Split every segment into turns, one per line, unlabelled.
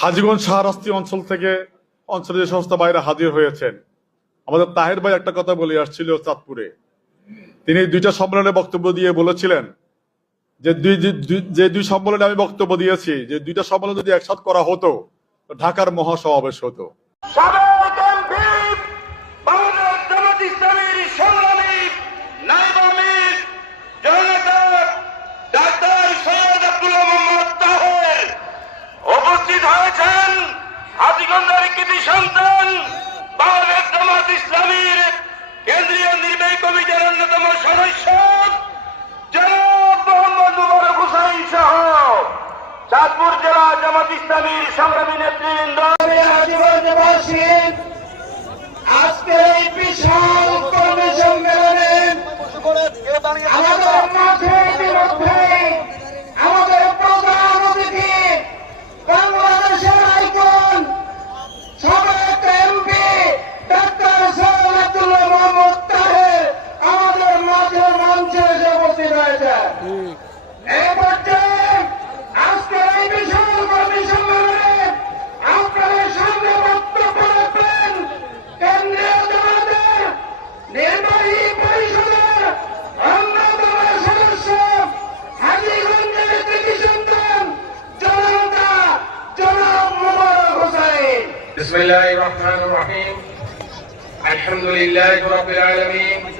হাজিগঞ্জ শাহরাস্তি অঞ্চল থেকে অঞ্চলে যে সমস্ত বাইরে হাজির হয়েছেন, আমাদের তাহের ভাই একটা কথা বলে আসছিল চাঁদপুরে। তিনি দুইটা সম্মেলনে বক্তব্য দিয়ে বলেছিলেন যে দুই যে- দুই- সম্মেলনে আমি বক্তব্য দিয়েছি, যে দুইটা সম্মেলন যদি একসাথ করা হতো ঢাকার মহাসমাবেশ হতো
সাবেক এমপি বাংলাদেশ জামাত ইসলামীর সংগ্রামী নাইব আমির জননেতা ডাক্তার সৈয়দ আব্দুল্লাহ মোহাম্মদ তাহের উপস্থিত হয়েছেন হাজিগঞ্জের কৃতি সন্তান, বাংলাদেশ জামাত ইসলামীর কেন্দ্রীয় নির্বাহী কমিটির অন্যতম সদস্য চাঁদপুর জেলা জামাত ইসলামীর সংগ্রামী নেতৃবৃন্দ।
بسم الله الرحمن الرحيم الحمد لله رب العالمين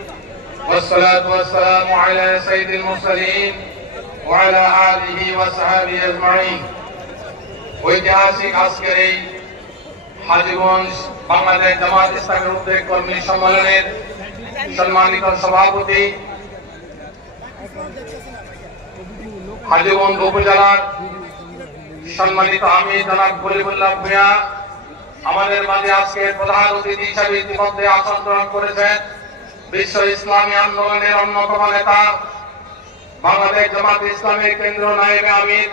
والصلاة والسلام على سيد المرسلين وعلى آله وصحبه أجمعين ঐতিহাসিক আজকের এই হাজিগঞ্জ বাংলাদেশ জামাত ইসলামের উদ্যোগ কর্মী সম্মেলনের সম্মানিত সভাপতি হাজিগঞ্জ উপজেলার সম্মানিত আমি জনাব গরিবুল্লাহ ভূঁইয়া আমাদের মাঝে আজকে প্রধান অতিথি হিসাবে ইতিমধ্যে আসন করেছেন বিশ্ব ইসলামী আন্দোলনের অন্যতম নেতা, বাংলাদেশ জামাত ইসলামের কেন্দ্র নায়েবে আমির,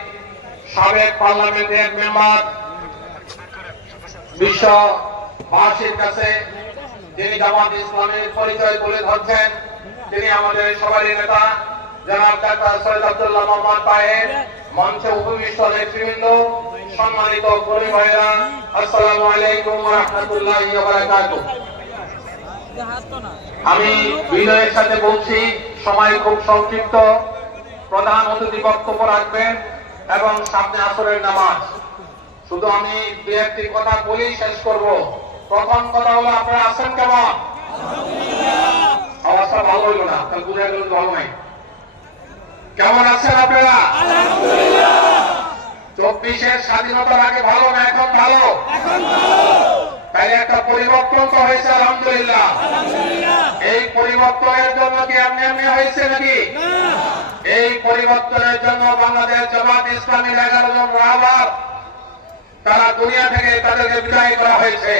সাবেক পার্লামেন্টের মেম্বার বিশ্ববাসীর কাছে যিনি জামাত ইসলামের পরিচয় তুলে ধরছেন, তিনি আমাদের সবারই নেতা, জনাব ডাক্তার সৈয়দ আব্দুল্লাহ মোহাম্মদ তাহের, মঞ্চে উপবিষ্ট নেতৃবৃন্দ সম্মানিত কর্মী ভাইরা আসসালামু আলাইকুম ওয়া রাহমাতুল্লাহি ওয়া বারাকাতুহু। আমি বিনয়ের সাথে বলছি, সময় খুব সংক্ষিপ্ত। প্রধান অতিথি বক্তব্য রাখবেন এবং সামনে আসরের নামাজ। শুধু আমি দু একটি কথা বলেই শেষ করব। প্রথম কথা হলো, আপনারা আছেন কেমন? অবস্থা ভালো হইল না, তাহলে বুঝা গেল ভালো নাই। কেমন আছেন আপনারা? চব্বিশের স্বাধীনতার আগে ভালো না এখন ভালো? তাই একটা পরিবর্তন তো হয়েছে আলহামদুলিল্লাহ। এই পরিবর্তনের জন্য কি এমনি এমনি হয়েছে নাকি? এই পরিবর্তনের জন্য বাংলাদেশ জামাত ইসলামীর এগারো জন রাহবার তারা দুনিয়া থেকে তাদেরকে বিদায় করা হয়েছে।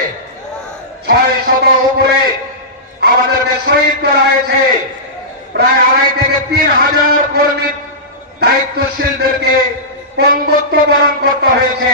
ছয় শত উপরে আমাদেরকে শহীদ করা হয়েছে। প্রায় আড়াই থেকে তিন হাজার কর্মী দায়িত্বশীলদেরকে পঙ্গত্ব বরণ করতে হয়েছে।